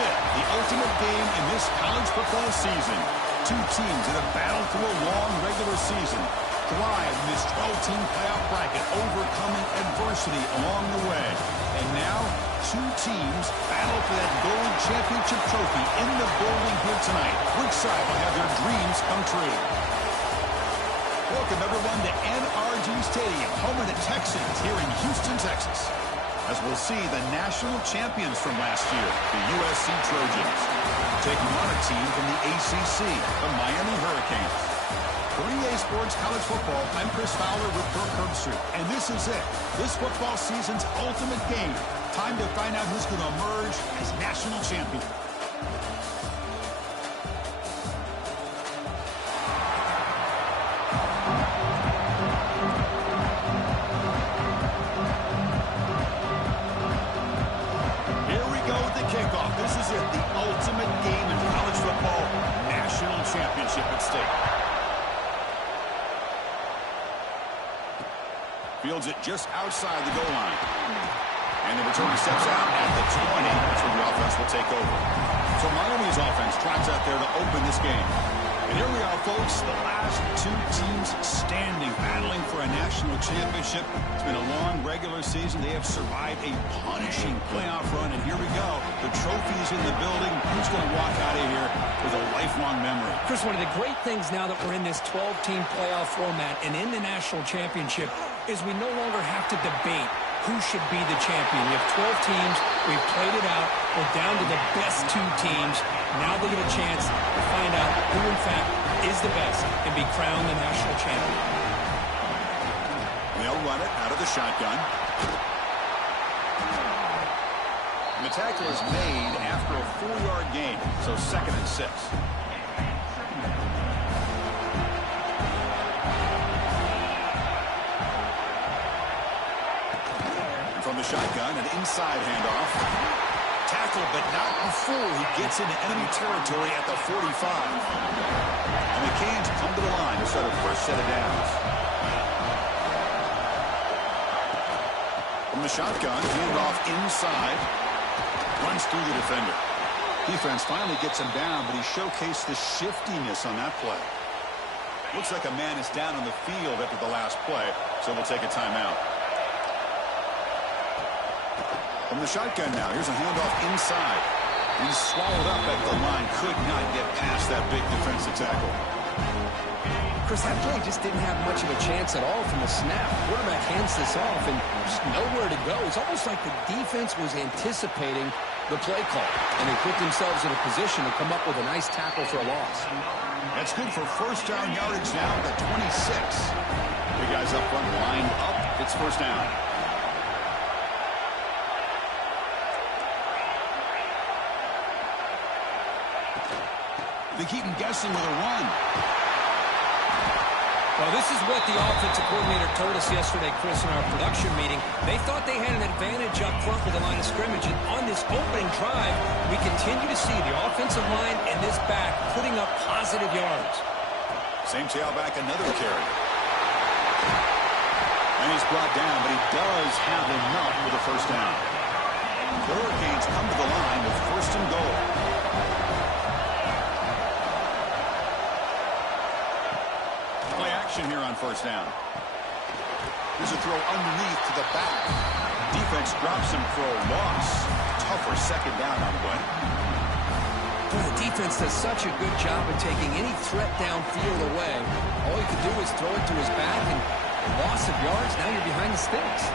it, the ultimate game in this college football season. Two teams that have battled through a long regular season, thrive in this 12-team playoff bracket, overcoming adversity along the way. And now, two teams battle for that gold championship trophy in the building here tonight. Which side will have their dreams come true? Welcome, everyone, to NRG Stadium, home of the Texans here in Houston, Texas. As we'll see the national champions from last year, the USC Trojans, taking on a team from the ACC, the Miami Hurricanes. 3A Sports College Football, I'm Chris Fowler with Kirk Herbstreit, and this is it. This football season's ultimate game. Time to find out who's going to emerge as national champion. Here we go with the kickoff. This is it, the ultimate game in college football, national championship at stake. Fields it just outside the goal line. And the return steps out at the 20. That's where the offense will take over. So Miami's offense tries out there to open this game. And here we are, folks, the last two teams standing, battling for a national championship. It's been a long regular season. They have survived a punishing playoff run. And here we go. The trophy's in the building. Who's going to walk out of here with a lifelong memory? Chris, one of the great things now that we're in this 12-team playoff format and in the national championship is we no longer have to debate who should be the champion. We have 12 teams. We've played it out. We're down to the best two teams. Now they get a chance to find out who, in fact, is the best and be crowned the national champion. They'll run it out of the shotgun. And the tackle is made after a 4-yard gain, so 2nd and 6. From the shotgun, an inside handoff. Tackle, but not before he gets into enemy territory at the 45. And the Canes come to the line to start a first set of downs. From the shotgun, handoff inside. Runs through the defender. Defense finally gets him down, but he showcased the shiftiness on that play. Looks like a man is down on the field after the last play, so we'll take a timeout. From the shotgun now, here's a handoff inside. He's swallowed up at the line, could not get past that big defensive tackle. Chris, that play just didn't have much of a chance at all from the snap. Quarterback hands this off and just nowhere to go. It's almost like the defense was anticipating the play call, and they put themselves in a position to come up with a nice tackle for a loss. That's good for first down yardage now at the 26. The guys up front lined up. It's first down. They keep him guessing with a run. Well, this is what the offensive coordinator told us yesterday, Chris, in our production meeting. They thought they had an advantage up front with the line of scrimmage, and on this opening drive, we continue to see the offensive line and this back putting up positive yards. Same tailback, another carry. And he's brought down, but he does have enough for the first down. The Hurricanes come to the line with 1st and goal. Here on first down. There's a throw underneath to the back. Defense drops him for a loss. Tougher second down on the way. The defense does such a good job of taking any threat downfield away. All you can do is throw it to his back, and loss of yards, now you're behind the sticks.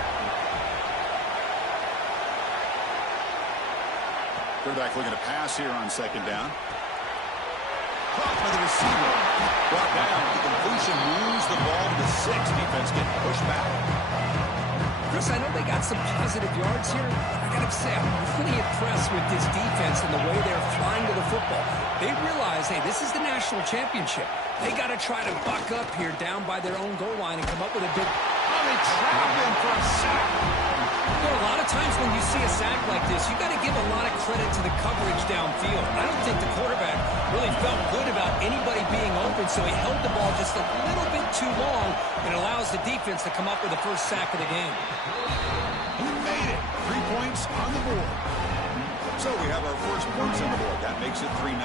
Quarterback looking to pass here on second down. Caught by the receiver. Brought down. The completion moves the ball to the 6. Defense getting pushed back. Chris, I know they got some positive yards here. I got to say, I'm really impressed with this defense and the way they're flying to the football. They realize, hey, this is the national championship. They got to try to buck up here down by their own goal line and come up with a big... Oh, they trap him for a sack. You know, a lot of times when you see a sack like this, you got to give a lot of credit to the coverage downfield. I don't think the quarterback really felt good about anybody being open, so he held the ball just a little bit too long and allows the defense to come up with the first sack of the game. He made it. 3 points on the board. So we have our first points on the board. That makes it 3-0.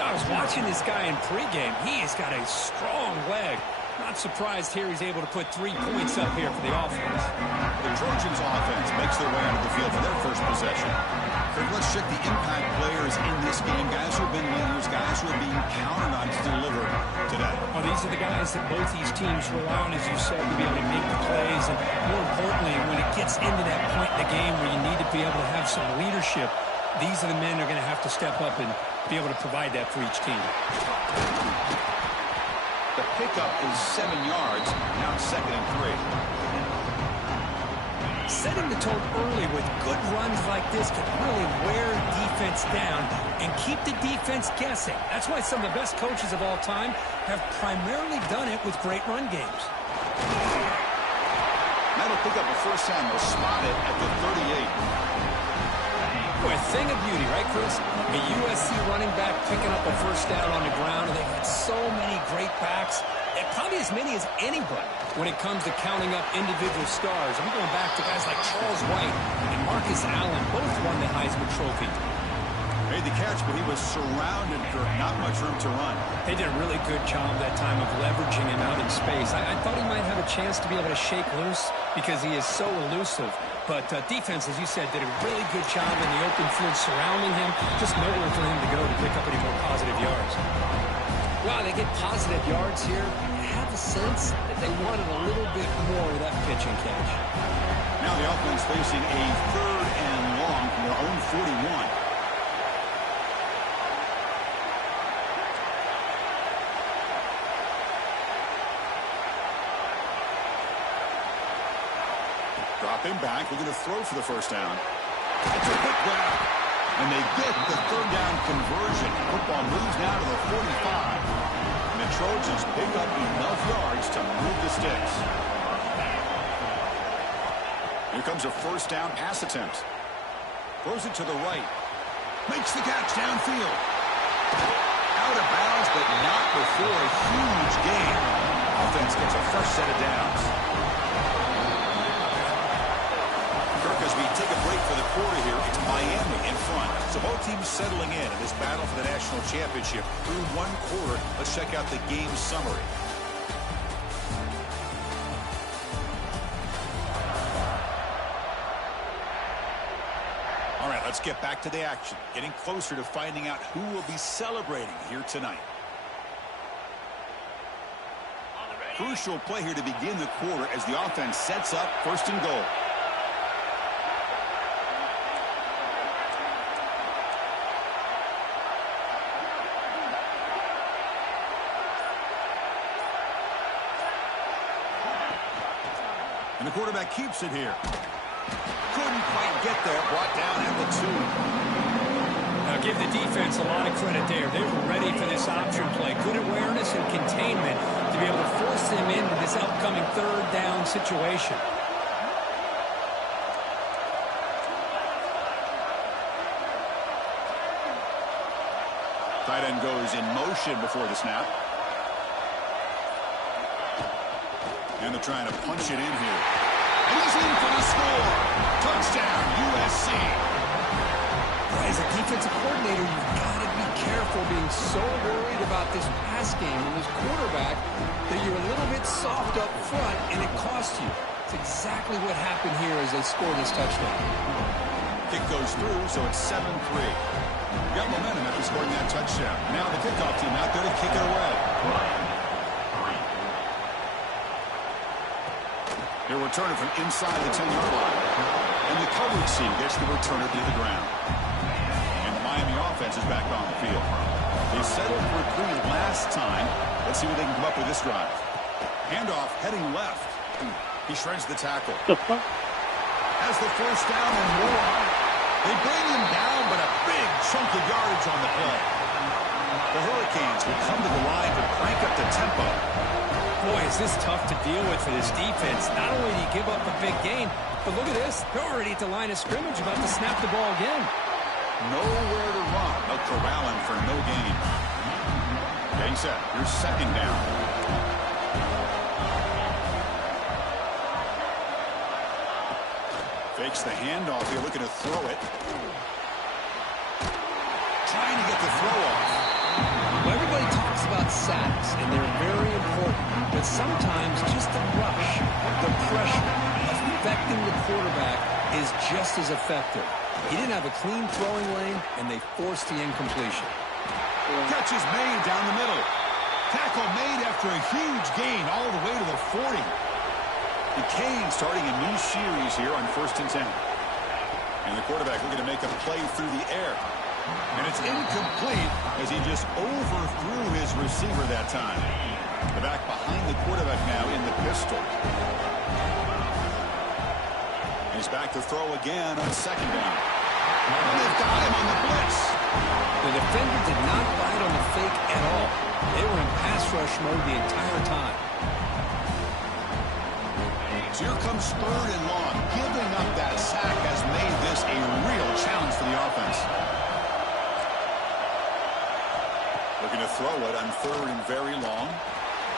I was watching this guy in pregame. He has got a strong leg. Not surprised here he's able to put 3 points up here for the offense. The Trojans offense makes their way onto the field for their first possession. Kirk, let's check the impact players in this game. Guys who have been leaders, guys who are being counted on to deliver today. Well, these are the guys that both these teams rely on, as you said, to be able to make the plays. And more importantly, when it gets into that point in the game where you need to be able to have some leadership, these are the men that are going to have to step up and be able to provide that for each team. The pickup is 7 yards. Now it's 2nd and 3. Setting the tone early with good runs like this can really wear defense down and keep the defense guessing. That's why some of the best coaches of all time have primarily done it with great run games. That'll pick up a first down. They'll spot it at the 38. Boy, a thing of beauty, right, Chris? A USC running back picking up a first down on the ground, and they've had so many great backs, and probably as many as anybody when it comes to counting up individual stars. I'm going back to guys like Charles White and Marcus Allen, both won the Heisman Trophy. Made the catch, but he was surrounded, Kirk. Not much room to run. They did a really good job that time of leveraging him out in space. I thought he might have a chance to be able to shake loose because he is so elusive. But defense, as you said, did a really good job in the open field surrounding him. Just nowhere for him to go to pick up any more positive yards. Wow, they get positive yards here. I have a sense that they wanted a little bit more of that pitch and catch. Now the offense facing a 3rd and long from their own 41. Dropping back, we're going to throw for the first down. It's a quick grab, and they get the 3rd down conversion. Football moves now to the 45, and the Trojans pick up enough yards to move the sticks. Here comes a first down pass attempt. Throws it to the right. Makes the catch downfield. Out of bounds, but not before a huge gain. Offense gets a fresh set of downs. As we take a break for the quarter here, it's Miami in front. So both teams settling in this battle for the national championship. Through 1 quarter, let's check out the game summary. All right, let's get back to the action. Getting closer to finding out who will be celebrating here tonight. Crucial play here to begin the quarter as the offense sets up 1st and goal. And the quarterback keeps it here. Couldn't quite get there. Brought down at the 2. Now give the defense a lot of credit there. They were ready for this option play. Good awareness and containment to be able to force them into this upcoming 3rd down situation. Tight end goes in motion before the snap. And they're trying to punch it in here. And he's in for the score. Touchdown, USC. As a defensive coordinator, you've got to be careful being so worried about this pass game and this quarterback that you're a little bit soft up front and it costs you. It's exactly what happened here as they score this touchdown. Kick goes through, so it's 7-3. Got momentum after scoring that touchdown. Now the kickoff team out there to kick it away. They're returning from inside the 10-yard line. And the coverage team gets the returner to the ground. And the Miami offense is back on the field. They settled for 3 last time. Let's see what they can come up with this drive. Handoff heading left. He shreds the tackle. Has the first down and more. They bring him down, but a big chunk of yardage on the play. The Hurricanes will come to the line to crank up the tempo. Boy, is this tough to deal with for this defense. Not only do you give up a big gain, but look at this. They're already at the line of scrimmage about to snap the ball again. Nowhere to run. A corralling for no gain. Getting set. Here's 2nd down. Fakes the handoff here, looking to throw it. trying to get the throw off. Well, everybody talks about sacks, and they're very important. But sometimes just the rush, the pressure, affecting the quarterback is just as effective. He didn't have a clean throwing lane, and they forced the incompletion. Catch is made down the middle. Tackle made after a huge gain all the way to the 40. The Canes starting a new series here on 1st and 10. And the quarterback looking to make a play through the air. And it's incomplete as he just overthrew his receiver that time. The back behind the quarterback now in the pistol. He's back to throw again on 2nd down. And they've got him on the blitz. The defender did not bite on the fake at all. They were in pass rush mode the entire time. So here comes 3rd and long. Giving up that sack has made this a real challenge for the offense. Looking to throw it on 3rd and very long.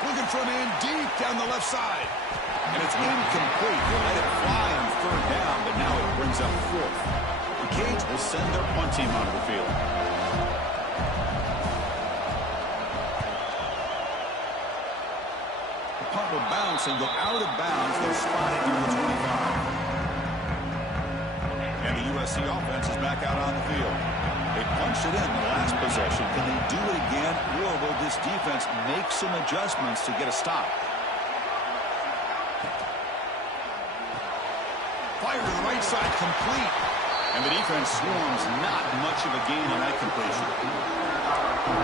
Looking for a man deep down the left side. And it's incomplete. He'll let it fly on 3rd down, but now it brings up 4th. The Canes will send their punt team onto the field. The punt will bounce and go out of bounds. They'll spot it near the 25. And the USC offense is back out on the field. They punched it in the last possession. Can they do it again, or will this defense make some adjustments to get a stop? Fire to the right side, complete. And the defense swarms, not much of a gain on that completion.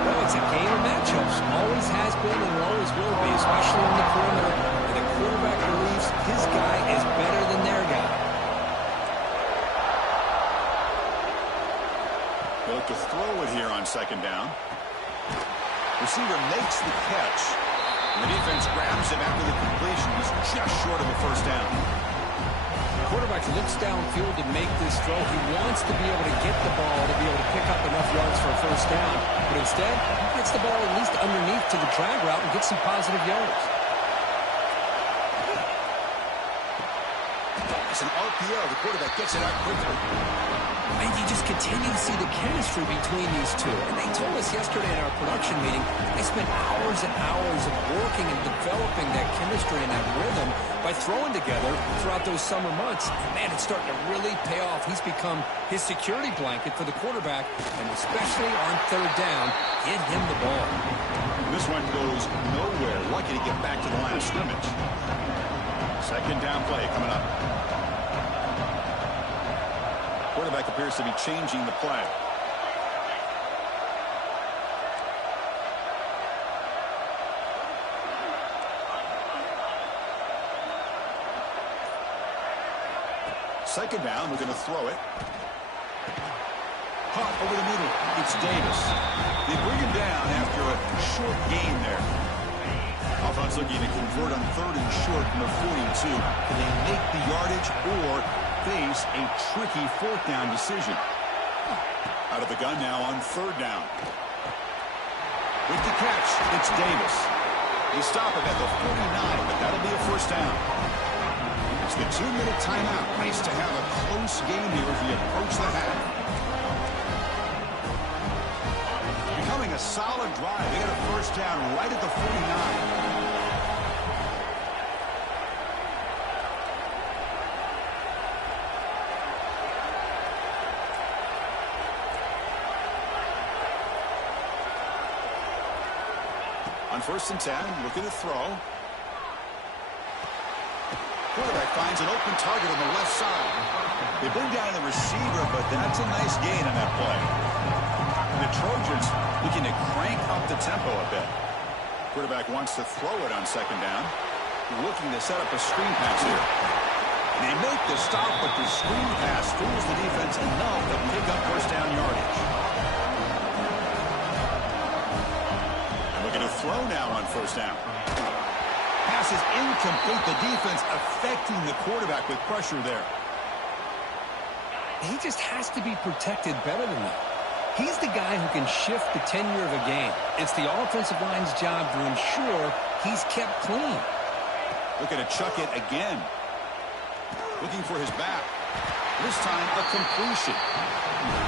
Well, it's a game of matchups. Always has been and always will be, especially on the perimeter. And the quarterback believes his guy is better than their guy. They look to throw it here on 2nd down. Receiver makes the catch. And the defense grabs him after the completion. He's just short of a 1st down. Quarterback looks downfield to make this throw. He wants to be able to get the ball to be able to pick up enough yards for a 1st down. But instead, he gets the ball at least underneath to the drag route and gets some positive yards. It's an RPO. The quarterback gets it out quickly. And you just continue to see the chemistry between these two. And they told us yesterday in our production meeting, they spent hours and hours of working and developing that chemistry and that rhythm by throwing together throughout those summer months. And man, it's starting to really pay off. He's become his security blanket for the quarterback, and especially on 3rd down, get him the ball. This one goes nowhere. Lucky to get back to the line of scrimmage. 2nd down play coming up. Quarterback appears to be changing the play. Second down, we're going to throw it. Hop over the middle. It's Davis. They bring him down after a short gain there. Offense looking to convert on 3rd and short from the 42. Can they make the yardage or face a tricky 4th down decision? Out of the gun now on 3rd down. With the catch, it's Davis. They stop him at the 49, but that'll be a 1st down. It's the 2-minute timeout. Nice to have a close game here as we approach the half. Becoming a solid drive. They got a 1st down right at the 49. On 1st and 10, looking to throw. Quarterback finds an open target on the left side. They bring down the receiver, but that's a nice gain on that play. And the Trojans looking to crank up the tempo a bit. Quarterback wants to throw it on 2nd down. Looking to set up a screen pass here. They make the stop, but the screen pass fools the defense enough to pick up 1st down yardage. Looking to throw now on 1st down. Pass is incomplete. The defense affecting the quarterback with pressure there. He just has to be protected better than that. He's the guy who can shift the tenure of a game. It's the offensive line's job to ensure he's kept clean. Looking to chuck it again. Looking for his back. This time a completion.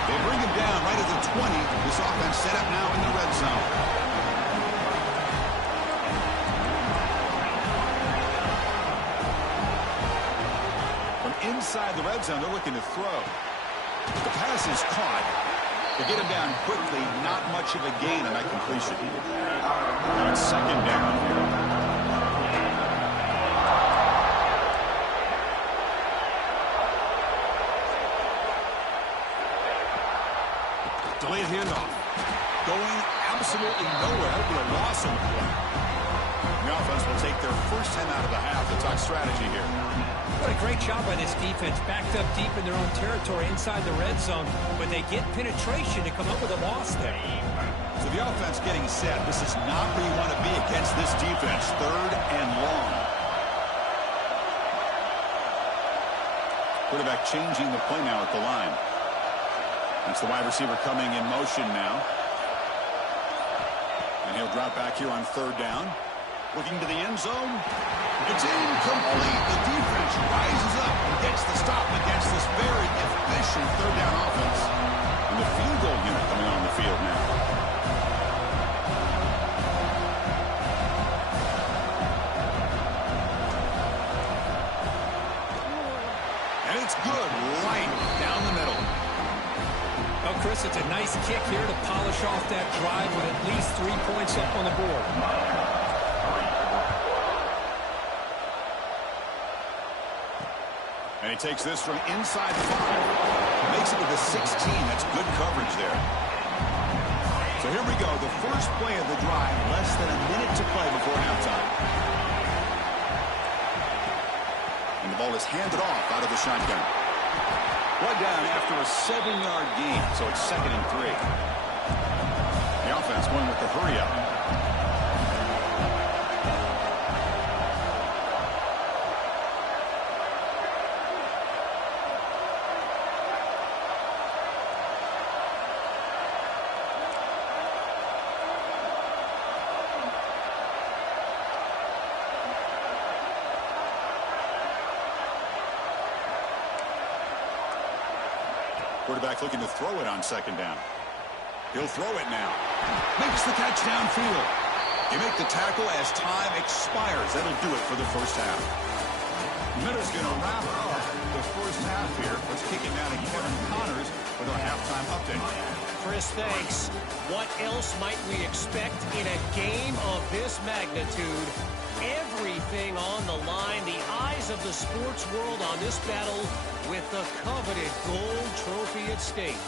They bring him down right at the 20. This offense set up now in the red zone. From inside the red zone, they're looking to throw. The pass is caught. They get him down quickly. Not much of a gain on that completion. Now it's second down here. Delayed handoff. Going absolutely nowhere. That would be a loss on the play. The offense will take their first 10 out of the half. The talk strategy here. What a great job by this defense. Backed up deep in their own territory inside the red zone, but they get penetration to come up with a loss there. So the offense getting set. This is not where you want to be against this defense. Third and long. Quarterback changing the play now at the line. That's the wide receiver coming in motion now. And he'll drop back here on third down. Looking to the end zone. It's incomplete. The defense rises up and gets the stop against this very efficient third down offense. And the field goal unit coming on the field now. And it's good right down the middle. Well, Chris, it's a nice kick here to polish off that drive with at least 3 points up on the board. And he takes this from inside the 5. Makes it to the 16. That's good coverage there. So here we go. The first play of the drive. Less than a minute to play before halftime. And the ball is handed off out of the shotgun. One down after a 7-yard gain. So it's 2nd and 3. The offense going with the hurry up. Quarterback looking to throw it on 2nd down. He'll throw it now. Makes the catch downfield. You make the tackle as time expires. That'll do it for the first half. Minuta's going to wrap up the first half here. Let's kick it down to Kevin Connors with our halftime update. Chris, thanks. What else might we expect in a game of this magnitude? Everything on the line. The eyes of the sports world on this battle with the coveted gold trophy at stake.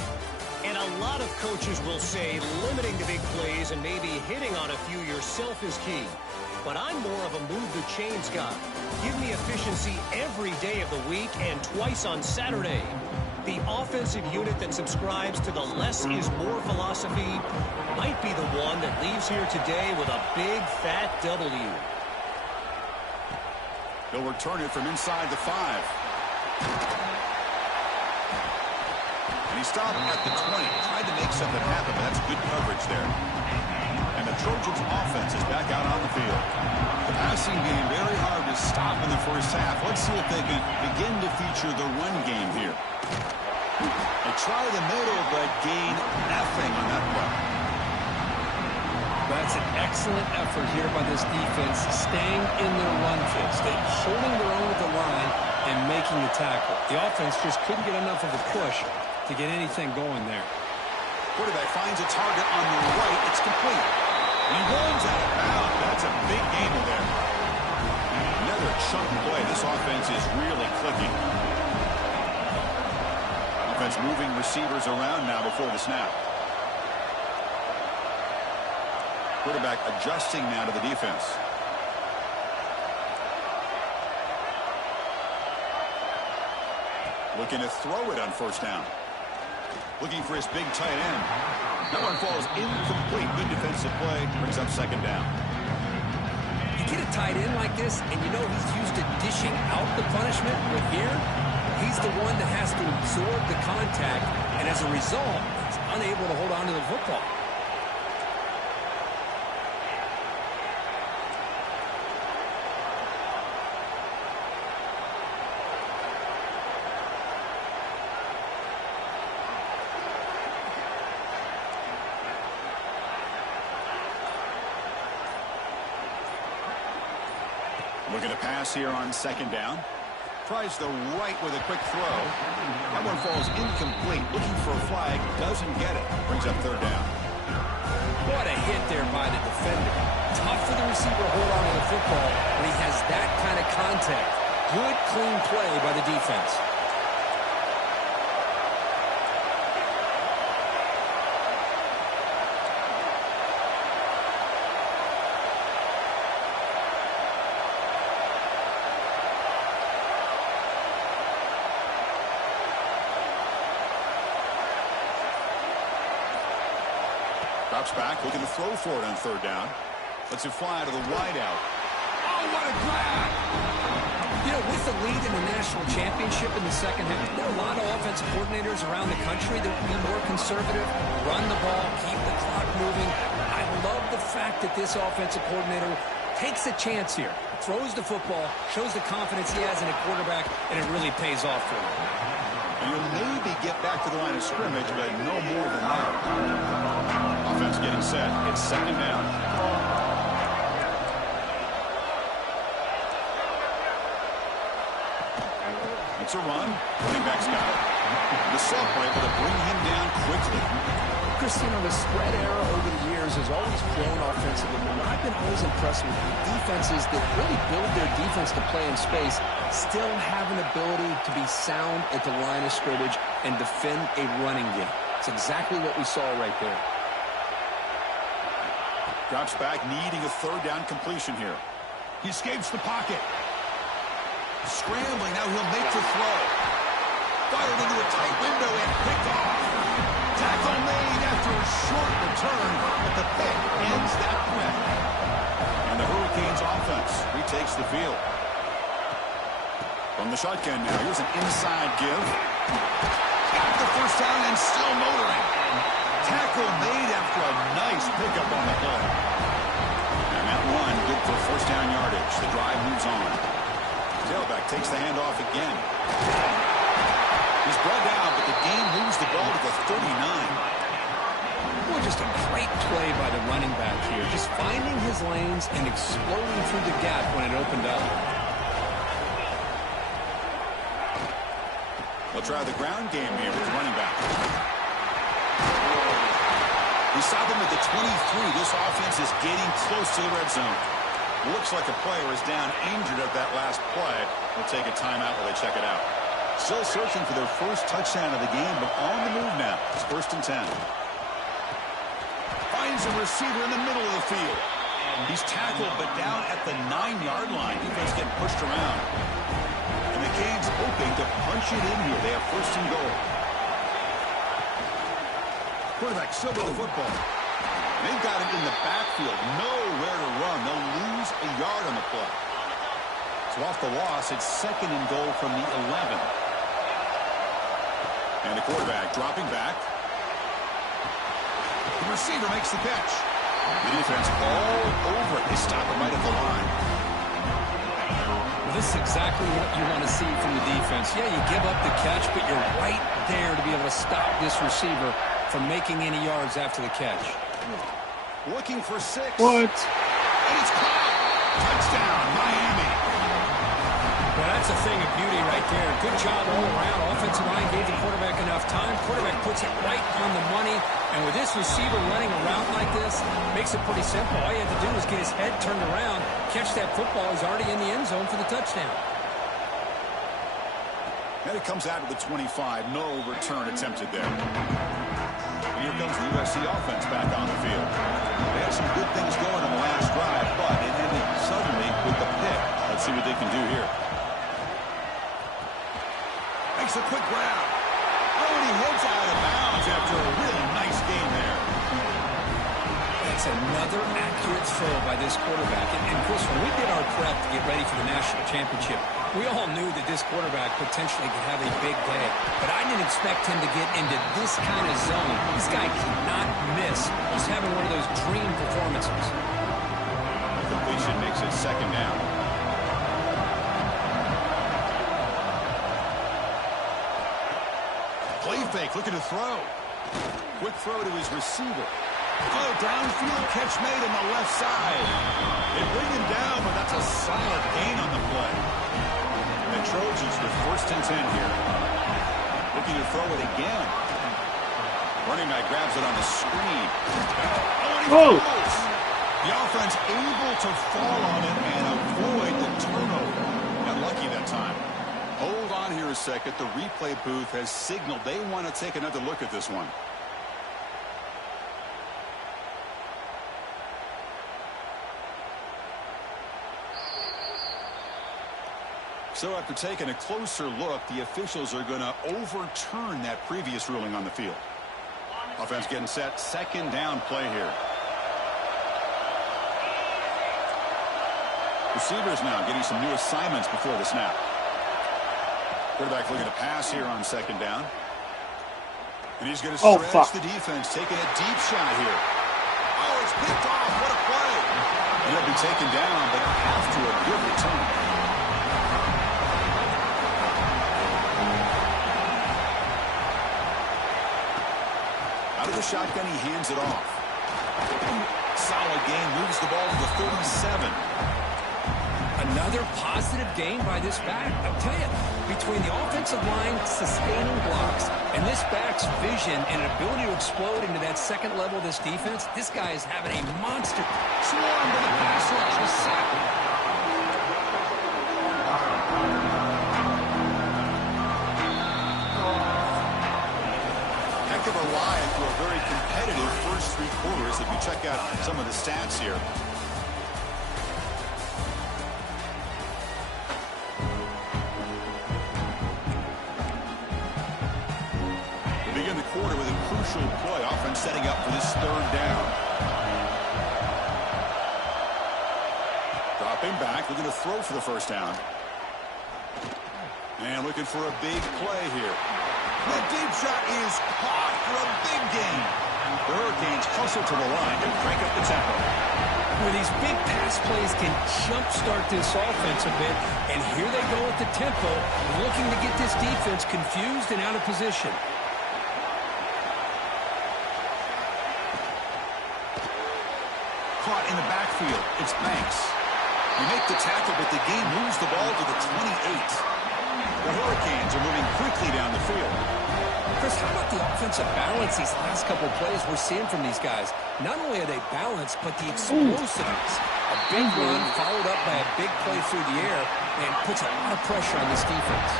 And a lot of coaches will say limiting the big plays and maybe hitting on a few yourself is key. But I'm more of a move the chains guy. Give me efficiency every day of the week and twice on Saturday. The offensive unit that subscribes to the less is more philosophy might be the one that leaves here today with a big fat W. They'll return it from inside the 5. And he stopped at the 20. Tried to make something happen, but that's good coverage there. And the Trojans' offense is back out on the field. The passing game very hard to stop in the first half. Let's see if they can begin to feature the run game here. They try the middle, but gain nothing on that play. That's an excellent effort here by this defense, staying in their run fix, holding their own with the line and making the tackle. The offense just couldn't get enough of a push to get anything going there. Quarterback finds a target on the right. It's complete. And he runs out of bounds. That's a big gain there. Another chunk play. This offense is really clicking. Offense moving receivers around now before the snap. Quarterback adjusting now to the defense. Looking to throw it on first down. Looking for his big tight end. That one falls incomplete. Good defensive play. Brings up 2nd down. You get a tight end like this, and you know he's used to dishing out the punishment. But here, he's the one that has to absorb the contact, and as a result, he's unable to hold on to the football. Looking to pass here on second down. Tries the right with a quick throw. That one falls incomplete. Looking for a flag. Doesn't get it. Brings up third down. What a hit there by the defender. Tough for the receiver to hold on to the football when he has that kind of contact. Good, clean play by the defense. Drops back, looking to throw for it on third down. Lets it fly to the wideout. Oh, what a grab! You know, with the lead in the national championship in the second half, there are a lot of offensive coordinators around the country that would be more conservative, run the ball, keep the clock moving. I love the fact that this offensive coordinator takes a chance here, throws the football, shows the confidence he has in a quarterback, and it really pays off for him. And you'll maybe get back to the line of scrimmage, but no more than that. Offense getting set. It's second down. It's a run. Running back's got it. The sophomore able to bring him down quickly. Christine, the spread era over the years has always flown offensively. And I've been always impressed with defenses that really build their defense to play in space, still have an ability to be sound at the line of scrimmage and defend a running game. It's exactly what we saw right there. Drops back, needing a third down completion here. He escapes the pocket. Scrambling, now he'll make the throw. Fired into a tight window and picked off. Tackle made after a short return, but the pick ends that play. And the Hurricanes offense retakes the field. From the shotgun now, here's an inside give. Got the first down and still motoring. Tackle made after a nice pickup on the play. And that one good for first down yardage. The drive moves on. Tailback takes the handoff again. He's brought down, but the game moves the ball to the 39. Well, just a great play by the running back here. Just finding his lanes and exploding through the gap when it opened up. They'll try the ground game here with the running back. We saw them at the 23. This offense is getting close to the red zone. Looks like a player is down injured at that last play. We'll take a timeout while they check it out. Still searching for their first touchdown of the game, but on the move now. It's 1st and 10. Finds a receiver in the middle of the field. He's tackled, but down at the 9-yard line. Defense getting pushed around. And the Canes hoping to punch it in here. They have 1st and goal. Quarterback still with the football. They've got it in the backfield. Nowhere to run. They'll lose a yard on the play. So off the loss, it's 2nd and goal from the 11. And the quarterback dropping back. The receiver makes the catch. The defense all over it. They stop it right at the line. Well, this is exactly what you want to see from the defense. Yeah, you give up the catch, but you're right there to be able to stop this receiver from making any yards after the catch. Looking for 6. What? And it's caught. Touchdown, Miami. Well, that's a thing of beauty right there. Good job all around. Offensive line gave the quarterback enough time. Quarterback puts it right on the money. And with this receiver running around like this, makes it pretty simple. All you have to do is get his head turned around, catch that football. He's already in the end zone for the touchdown. And it comes out of the 25. No return attempted there. And here comes the USC offense back on the field. They had some good things going on the last drive, but it ended suddenly with the pick. Let's see what they can do here. Makes a quick grab. Oh, and he heads out of bounds after a really nice game there. That's another accurate throw by this quarterback. And Chris, when we did our prep to get ready for the national championship, we all knew that this quarterback potentially could have a big day. But I didn't expect him to get into this kind of zone. This guy cannot miss. He's having one of those dream performances. Completion makes it 2nd down. Play fake, looking to throw. Quick throw to his receiver. Oh, downfield catch made on the left side. They bring him down, but that's a solid gain on 1st and 10 here. Looking to throw it again. Running back grabs it on the screen. Oh, the offense able to fall on it and avoid the turnover. Got lucky that time. Hold on here a second. The replay booth has signaled they want to take another look at this one. So after taking a closer look, the officials are going to overturn that previous ruling on the field. Offense getting set. 2nd down play here. Receivers now getting some new assignments before the snap. Quarterback looking to pass here on 2nd down. And he's going to stretch the defense, taking a deep shot here. Oh, it's picked off. What a play. And he'll be taken down, but after a good return. Out of the shotgun, he hands it off. Solid gain, moves the ball to the 37. Another positive gain by this back. I'll tell you, between the offensive line sustaining blocks and this back's vision and ability to explode into that second level of this defense, this guy is having a monster swarm to the pass rush. A sack. Heck of a ride to a very competitive first 3 quarters if you check out some of the stats here. Quarter with a crucial play, offense setting up for this 3rd down. Dropping back, looking to throw for the 1st down. And looking for a big play here. The deep shot is caught for a big gain. The Hurricanes hustle to the line and crank up the tempo. Where these big pass plays can jumpstart this offense a bit, and here they go with the tempo, looking to get this defense confused and out of position. Caught in the backfield. It's Banks. You make the tackle, but the game moves the ball to the 28. The Hurricanes are moving quickly down the field. Chris, how about the offensive balance these last couple of plays we're seeing from these guys? Not only are they balanced, but the explosiveness. A big run followed up by a big play through the air and puts a lot of pressure on this defense.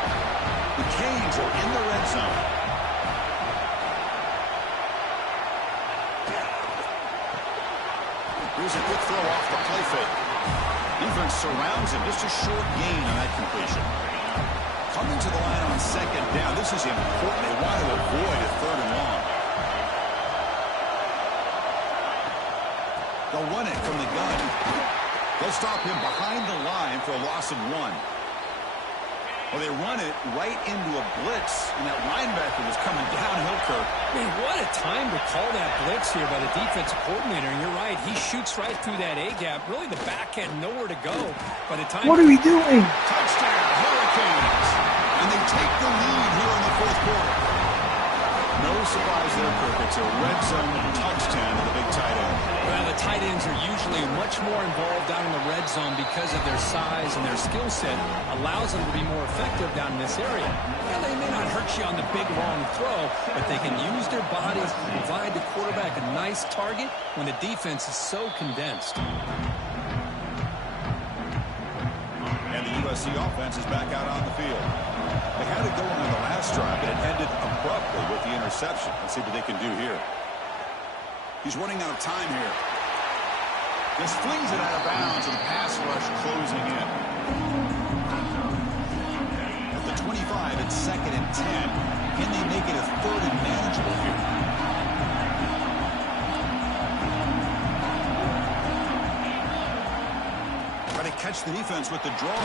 The Canes are in the red zone. Here's a quick throw off the play fake. Defense surrounds him. Just a short gain on that completion. Coming to the line on 2nd down. This is important. They want to avoid a 3rd and long. They'll run it from the gun. They'll stop him behind the line for a loss of 1. Well, they run it right into a blitz, and that linebacker was coming downhill, Kirk. Man, what a time to call that blitz here by the defensive coordinator. And you're right, he shoots right through that A-gap. Really, the back had nowhere to go by the time. What are we doing? Touchdown, Hurricanes. And they take the lead here in the 4th quarter. No surprise there, Kirk. It's a red zone touchdown to the big tight end. Well, the tight ends are usually much more involved down in the red zone because of their size and their skill set. Allows them to be more effective down in this area. Now, they may not hurt you on the big, long throw, but they can use their bodies to provide the quarterback a nice target when the defense is so condensed. And the USC offense is back out on the field. They had it going on the last drive, but it ended abruptly with the interception. Let's see what they can do here. He's running out of time here. Just flings it out of bounds, and the pass rush closing in. At the 25, it's 2nd and 10. Can they make it a 3rd and manageable here? Try to catch the defense with the draw.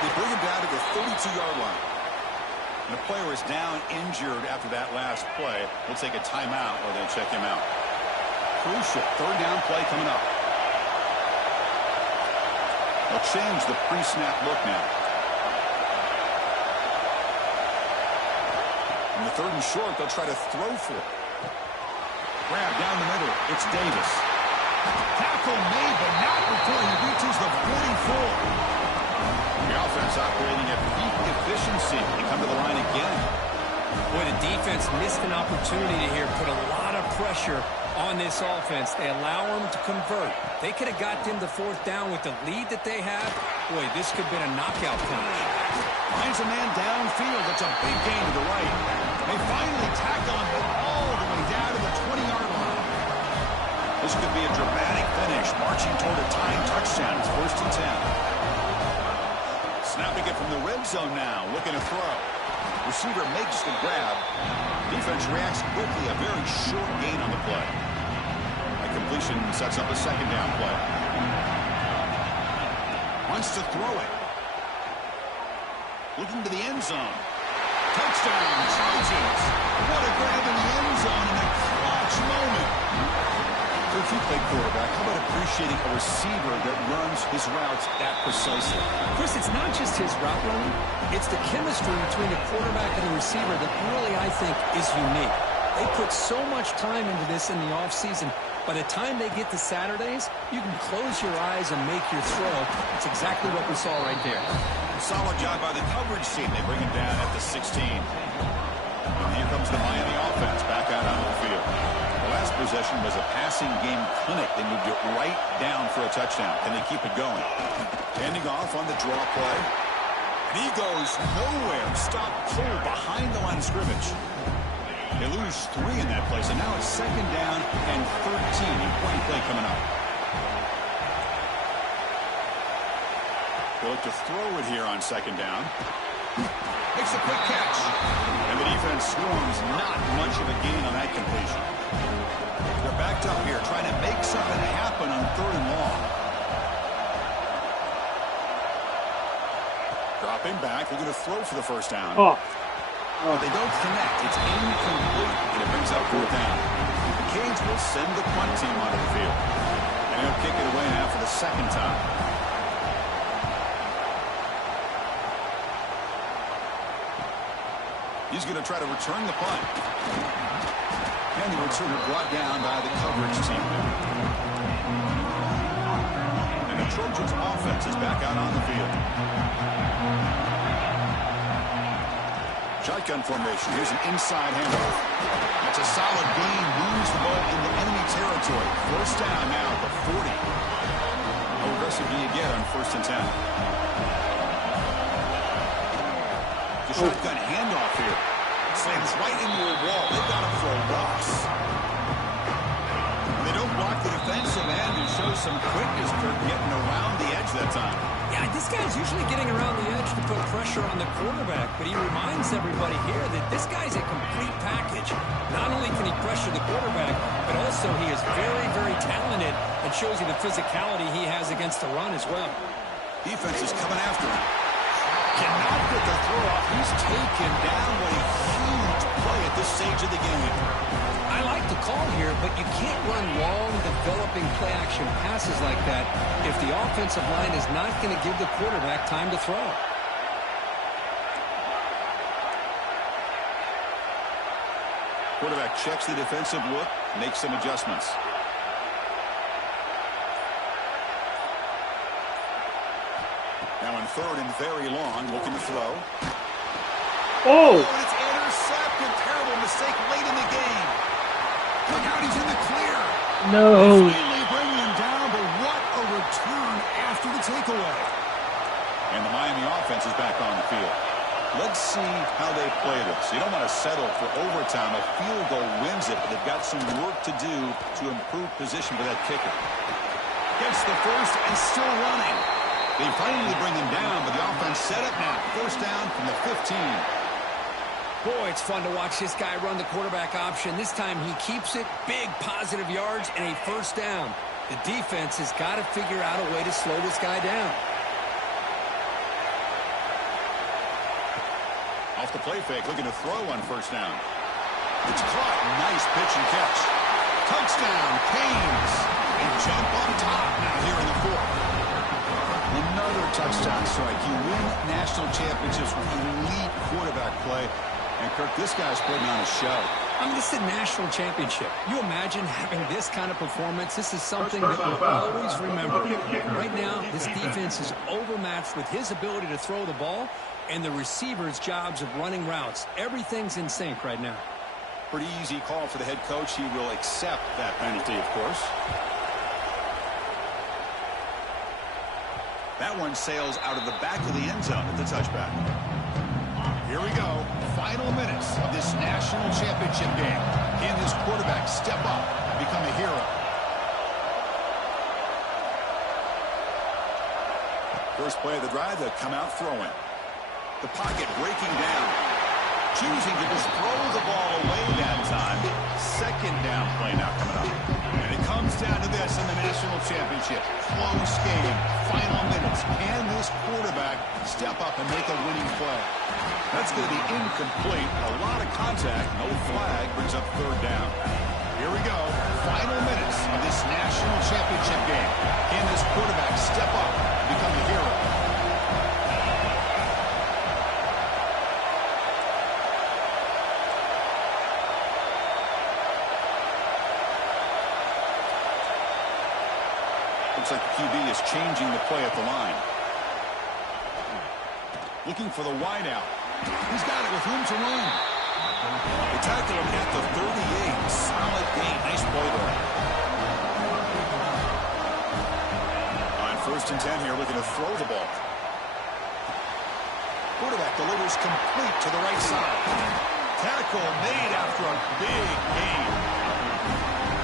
They bring him down to the 32-yard line. And the player is down injured after that last play. They'll take a timeout or they'll check him out. Crucial 3rd down play coming up. They'll change the pre-snap look now. In the 3rd and short, they'll try to throw for it. Grab down the middle. It's Davis. Tackle made, but not before he reaches the 44. The offense operating at efficiency. They come to the line again. Boy, the defense missed an opportunity here, put a lot of pressure on this offense. They allow them to convert. They could have got them the fourth down with the lead that they have. Boy, this could have been a knockout punch. Finds a man downfield. That's a big gain to the right. They finally tack on all the way down to the 20-yard line. This could be a dramatic finish, marching toward a tying touchdown. It's 1st and 10. Snapping it from the red zone now, looking to throw. Receiver makes the grab. Defense reacts quickly. A very short gain on the play. That completion sets up a 2nd down play. Wants to throw it. Looking to the end zone. Touchdown, Trojans. What a grab in the end zone in a clutch moment. If you play quarterback, how about appreciating a receiver that runs his routes that precisely? Chris, it's not just his route running. It's the chemistry between the quarterback and the receiver that really, I think, is unique. They put so much time into this in the offseason. By the time they get to Saturdays, you can close your eyes and make your throw. It's exactly what we saw right there. Solid job by the coverage team. They bring him down at the 16. And here comes the Miami offense back out onto the field. The last possession was a passing game clinic. They moved it right down for a touchdown. Can they keep it going? Handing off on the draw play. And he goes nowhere. Stop cold behind the line of scrimmage. They lose 3 in that play, so now it's 2nd down and 13. Important play coming up. They'll look to throw it here on 2nd down. Makes a quick catch. And the defense swarms. Not much of a gain on that completion. They're backed up here trying to make something happen on 3rd and long. Dropping back. They're going to throw for the 1st down. But they don't connect. It's incomplete. And it brings up 4th down. The Canes will send the punt team onto the field. And he'll kick it away now for the 2nd time. He's going to try to return the punt. And the returner brought down by the coverage team. And the Trojans offense is back out on the field. Shotgun formation. Here's an inside handoff. That's a solid gain. Moves the ball into enemy territory. 1st down now at the 40. How aggressive do you get on 1st and 10? The shotgun handoff here. Slams right into a wall. They've got him for a loss. And they don't block the defensive end and show some quickness for getting around the edge that time. Yeah, this guy's usually getting around the edge to put pressure on the quarterback, but he reminds everybody here that this guy's a complete package. Not only can he pressure the quarterback, but also he is very, very talented and shows you the physicality he has against the run as well. Defense is coming after him. Cannot get the throw off. He's taken down. What a huge play at this stage of the game. I like the call here, but you can't run long, developing play-action passes like that if the offensive line is not going to give the quarterback time to throw. Quarterback checks the defensive look, makes some adjustments. Now on 3rd and very long, looking to throw. Oh! And it's intercepted. Terrible mistake late in the game. Look out, he's in the clear. No. They finally bring him down, but what a return after the takeaway. And the Miami offense is back on the field. Let's see how they play this. You don't want to settle for overtime. A field goal wins it, but they've got some work to do to improve position for that kicker. Gets the first and still running. They finally bring him down, but the offense set up now. 1st down from the 15. Boy, it's fun to watch this guy run the quarterback option. This time he keeps it. Big positive yards and a 1st down. The defense has got to figure out a way to slow this guy down. Off the play fake, looking to throw on 1st down. It's caught. Nice pitch and catch. Touchdown, Canes. And jump on top now here in the 4th. Another touchdown strike. You win national championships with elite quarterback play. And, Kirk, this guy's putting on a show. I mean, this is a national championship. You imagine having this kind of performance? This is something that we'll always remember. Right now, this defense is overmatched with his ability to throw the ball and the receivers' jobs of running routes. Everything's in sync right now. Pretty easy call for the head coach. He will accept that penalty, of course. That one sails out of the back of the end zone at the touchback. Here we go. Final minutes of this national championship game. Can this quarterback step up and become a hero? First play of the drive, they'll come out throwing. The pocket breaking down. Choosing to just throw the ball away that time. Second down play now coming up. And it comes down to this in the national championship. Close game. Final minutes. Can this quarterback step up and make a winning play? That's going to be incomplete. A lot of contact. No flag. Brings up third down. Here we go. Final minutes of this national championship game. Can this quarterback step up and become a hero? Looks like the QB is changing the play at the line. Looking for the wideout. He's got it with room to run. The tackle him at the 38. Solid gain. Nice play there. On 1st and 10 here, looking to throw the ball. Quarterback delivers complete to the right side. Tackle made after a big gain.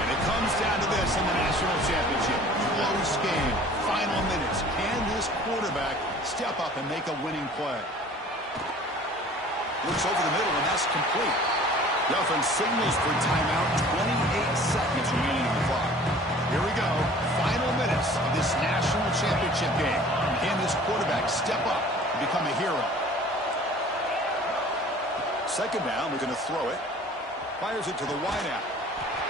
And it comes down to this in the national championship. Close game. Final minutes. Can this quarterback step up and make a winning play? Looks over the middle, and that's complete. The offense signals for timeout. 28 seconds remaining on the clock. Here we go. Final minutes of this national championship game. Can this quarterback step up and become a hero? Second down. We're going to throw it. Fires it to the wideout.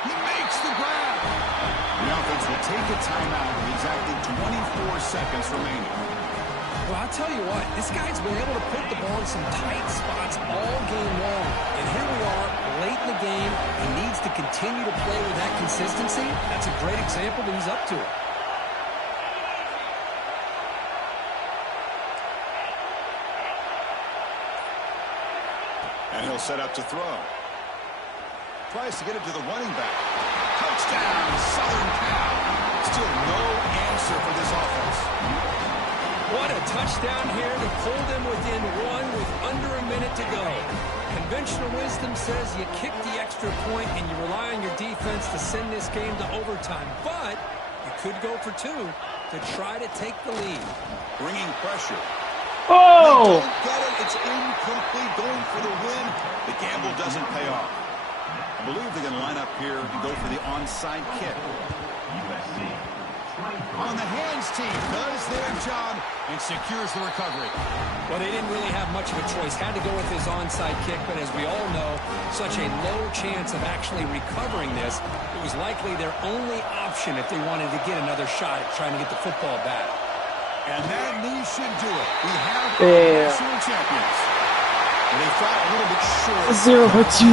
He makes the grab. The offense will take a timeout with exactly 24 seconds remaining. Well, I'll tell you what, this guy's been able to put the ball in some tight spots all game long. And here we are, late in the game. He needs to continue to play with that consistency. That's a great example that he's up to it. And he'll set up to throw. Tries to get it to the running back. Touchdown, Southern Cal. Still no answer for this offense. What a touchdown here to pull them within one with under a minute to go. Conventional wisdom says you kick the extra point and you rely on your defense to send this game to overtime. But you could go for two to try to take the lead. Bringing pressure. Oh! They don't get it. It's incomplete. Going for the win. The gamble doesn't pay off. I believe they're going to line up here and go for the onside kick. USC. On the hands team does their job and secures the recovery. Well, they didn't really have much of a choice. Had to go with his onside kick, but as we all know, such a low chance of actually recovering this. It was likely their only option if they wanted to get another shot at trying to get the football back. And that knee should do it. We have our national champions. And they fought a little bit short. 0 for 2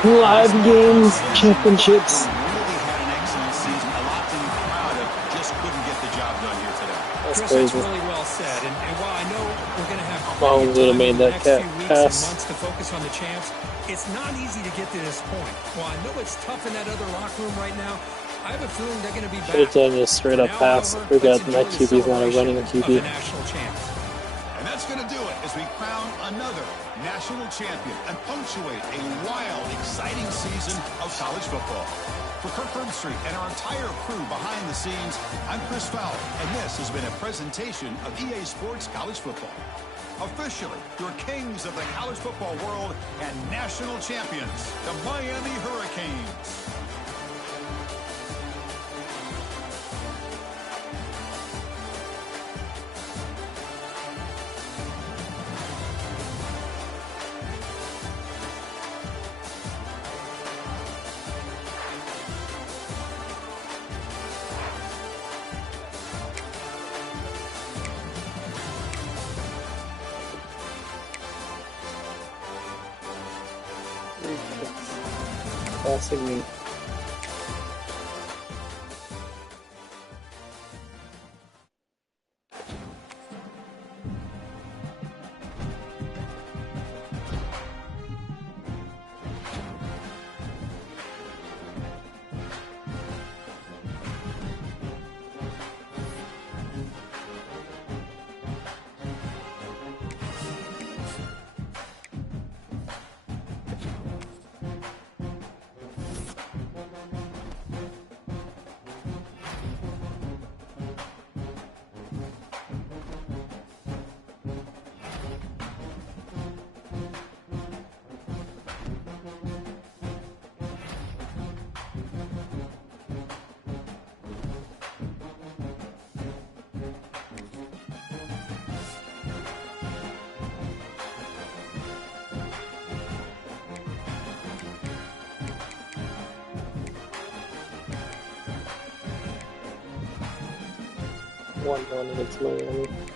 for live games, championships. Really had an excellent season. A lot to be proud of. Just couldn't get the job done here today. That's Chris, crazy. that's really well said. And while I know we're going to have Mahomes would have made that next few weeks pass. and months to focus on the champs, it's not easy to get to this point. While I know it's tough in that other locker room right now, I have a feeling they're going to be back. Should have done just straight up pass. We got my QB's not a running QB. And that's going to do it as we crown another national champion and punctuate a wild, exciting season of college football. For Kirk Herbstreit and our entire crew behind the scenes, I'm Chris Fowler, and this has been a presentation of EA Sports College Football. Officially, your kings of the college football world and national champions, the Miami Hurricanes. classic week. One against Miami.